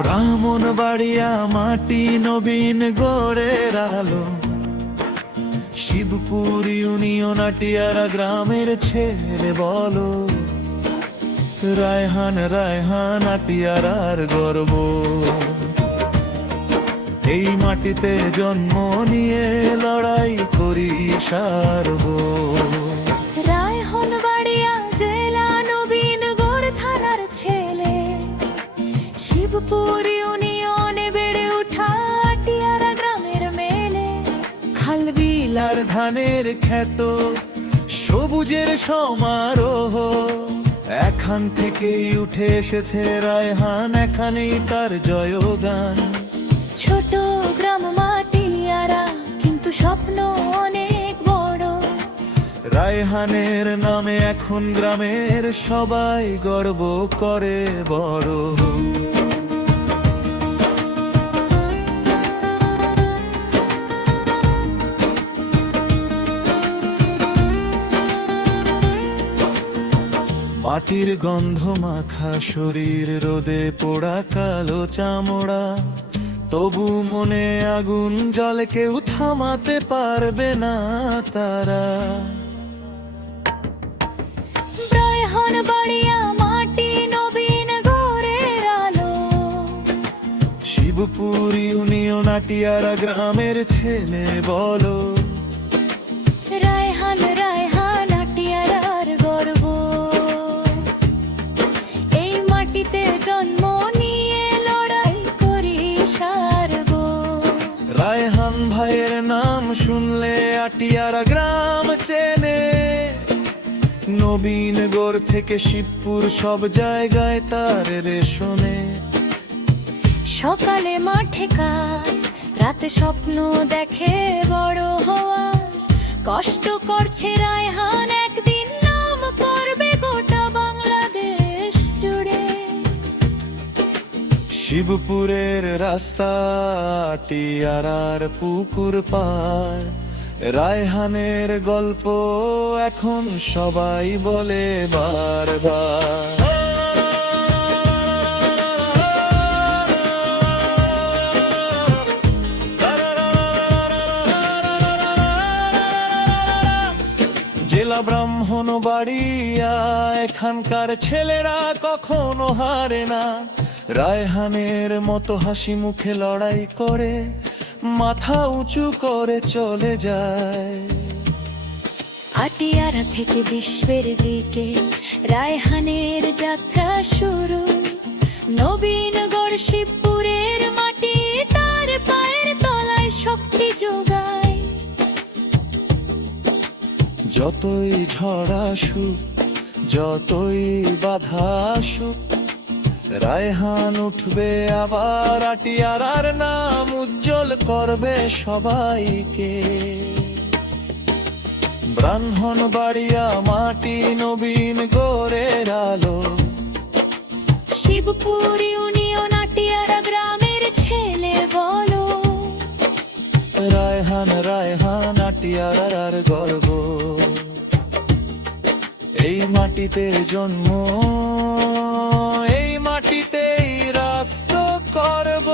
ব্রাহ্মণবাড়িয়া মাটি নবীন গড়ের আলো, শিবপুর ইউনিয়ন আটিয়ারা গ্রামের ছেলে বলো। রায়হান রায়হান আটিয়ারার গর্ব, এই মাটিতে জন্ম নিয়ে লড়াই করি সারব। রায়হানবাড়িয়া জেলা নবীনগড় থানার ছেলে, শিবপুর ইউনিয়নে বেড়ে ওঠা আটিয়ারা গ্রামের মেলে। খালবিল আর ধানের ক্ষেত, সবুজের সমারোহ, এখান থেকেই উঠে এসেছে রায়হান, এখানেই তার জয়গান। ছোট গ্রাম মাটিয়ারা, কিন্তু স্বপ্ন অনেক বড়। রায়হানের নামে এখন গ্রামের সবাই গর্ব করে বড়। মাটির গন্ধ মাখা শরীর, রোদে পোড়া কালো চামড়া, তবু মনে আগুন জ্বলে, কেউ থামাতে পারবে না তারা। রায়হানবাড়িয়া মাটি নবীনগড়ের আলো, শিবপুর ইউনিয়ন আটিয়ারা গ্রামের ছেলে বলো। রায়হান রায়হান আটিয়ারার গর্ব, এই মাটিতে জন্ম নিয়ে লড়াই করি সারব। রায়হান ভাইয়ের নাম শুনলে আটিয়ারা গ্রাম চেনে, নবীনগড় থেকে শিবপুর সব জায়গায় তার রেশনে। সকালে মাঠে কাজ, রাতে স্বপ্ন দেখে বড় হওয়া, কষ্ট করছে রায়হান, একদিন নাম করবে গোটা বাংলাদেশ জুড়ে। শিবপুরের রাস্তা আটিয়ারার পুকুর পার, রায়হানের গল্প এখন সবাই বলে বারবার। জেলা ব্রাহ্মণবাড়িয়া, এখানকার ছেলেরা কখনো হারে না, রায়হানের মতো হাসি মুখে লড়াই করে, মাথা উঁচু করে চলে যায়। আটিয়ারা থেকে বিশ্বের দিকে রায়হানের যাত্রা শুরু, নবীনগড় শিবপুরের মাটি তার পায়ের তলায় শক্তি যোগায়। যতই ঝড় আসুক, যতই বাধা আসুক, রায়হান উঠবে আবার, আটিয়ারার নাম উজ্জ্বল করবে সবাইকে। ব্রাহ্মণবাড়িয়া মাটি নবীনগড়ের আলো, শিবপুর ইউনিয়ন আটিয়ারা গ্রামের ছেলে বলো। রায়হান রায়হান আটিয়ারার গর্ব, এই মাটিতে জন্ম, এই মাটিতেই রাস্তা করব।